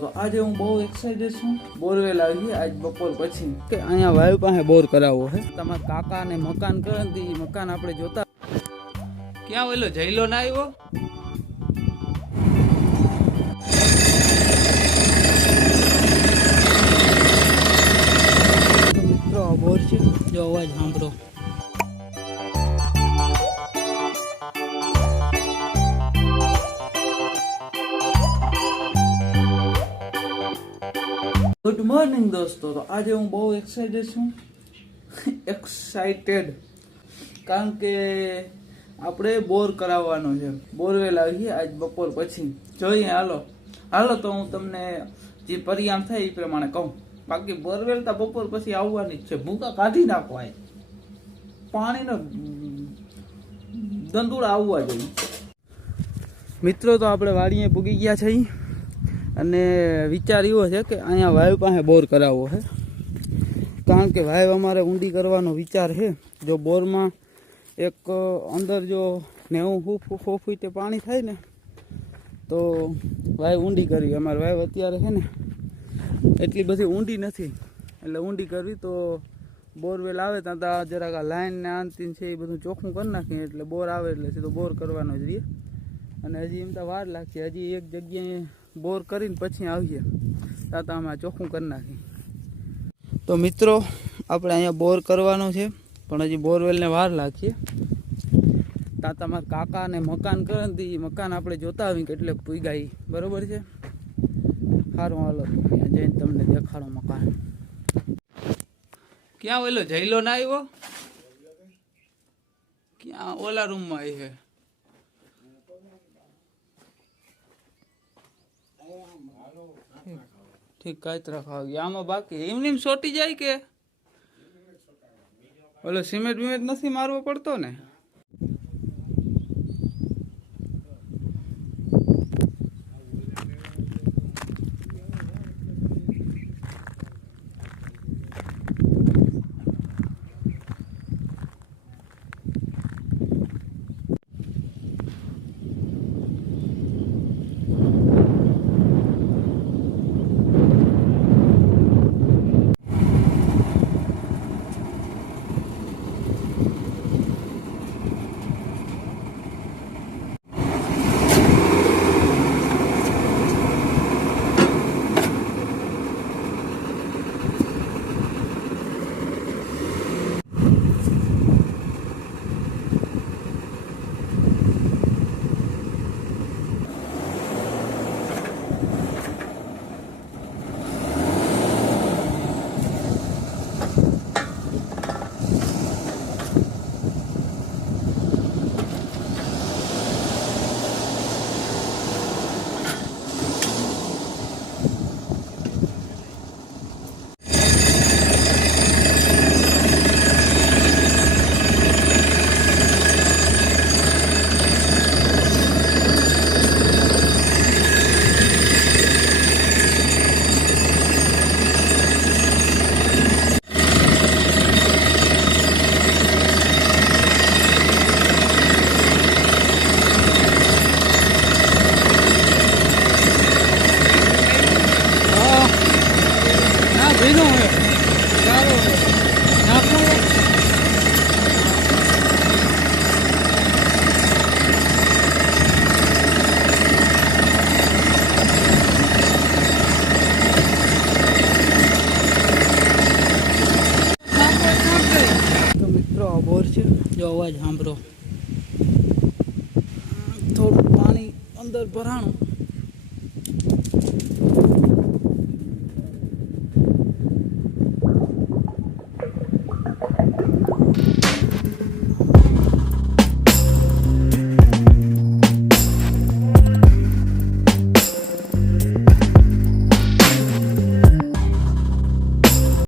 તો આજે હું બહુ એક્સાઇટેડ છું. બોરવેલ આવી આજ બપોર પછી કે અહીંયા વાયુ પાસે બોર કરાવવો છે. તમારા કાકા ને મકાન કરે ને એ મકાન આપણે જોતા ક્યાં ઓલો જઈલો ના આવ્યો. મિત્રો બોર છે જો અવાજ સાંભળો. ગુડ મોર્નિંગ દોસ્તો. તો આજે હું બહુ એક્સાઇટેડ છું. કારણ કે આપણે બોર કરાવવાનો છે. બોરવેલ આવીએ આજ બપોર પછી. જોઈએ હાલો તો હું તમને જે પરિણામ થાય એ પ્રમાણે કહું. બાકી બોરવેલ તો બપોર પછી આવવાની જ છે. ભૂકા કાઢી નાખવાય, પાણીનો દંડુળા આવવા જોઈએ. મિત્રો તો આપણે વાડીએ પૂગી ગયા છે અને વિચાર એવો છે કે અહીંયા વાયુ પાસે બોર કરાવવો છે. કારણ કે વાયુ અમારે ઊંડી કરવાનો વિચાર છે. જો બોરમાં એક અંદર જો 90 ફૂટ પાણી થાય ને તો વાયુ ઊંડી કરવી. અમારે વાયુ અત્યારે છે ને એટલી બધી ઊંડી નથી, એટલે ઊંડી કરવી તો બોરવેલ આવે ત્યાં જરાક આ લાઈન ને આંતીન છે એ બધું ચોખ્ખું કરી નાખીએ એટલે બોર આવે એટલે સીધો બોર કરવાનો જ રહીએ. અને હજી એમ તો વાર લાગશે. હજી એક જગ્યાએ બોર કરીને પછી આવીએ ત્યાં અમે ચોખ્ખું કરી નાખીએ. તો મિત્રો આપણે અહીંયા બોર કરવાનો છે પણ હજી બોરવેલને વાર લાગશે. ત્યાં તમારા કાકા ને મકાન કરે ને એ મકાન આપણે જોતા આવીએ કે એટલે પૂગાઈ. બરોબર છે. સારું હાલો અહીંયા જઈને તમને દેખાડો મકાન. ક્યાં ઓલો જઈલો ના આવ્યો? ક્યાં ઓલા રૂમમાં આવી છે? ઠીક કાંઈ ખાવા ગયા. આમાં બાકી એમની સોટી જાય કે ઓલો સિમેન્ટ વિમેન્ટ નથી મારવો પડતો ને? બોર છે જો અવાજ સાંભળો. થોડું પાણી અંદર ભરાણું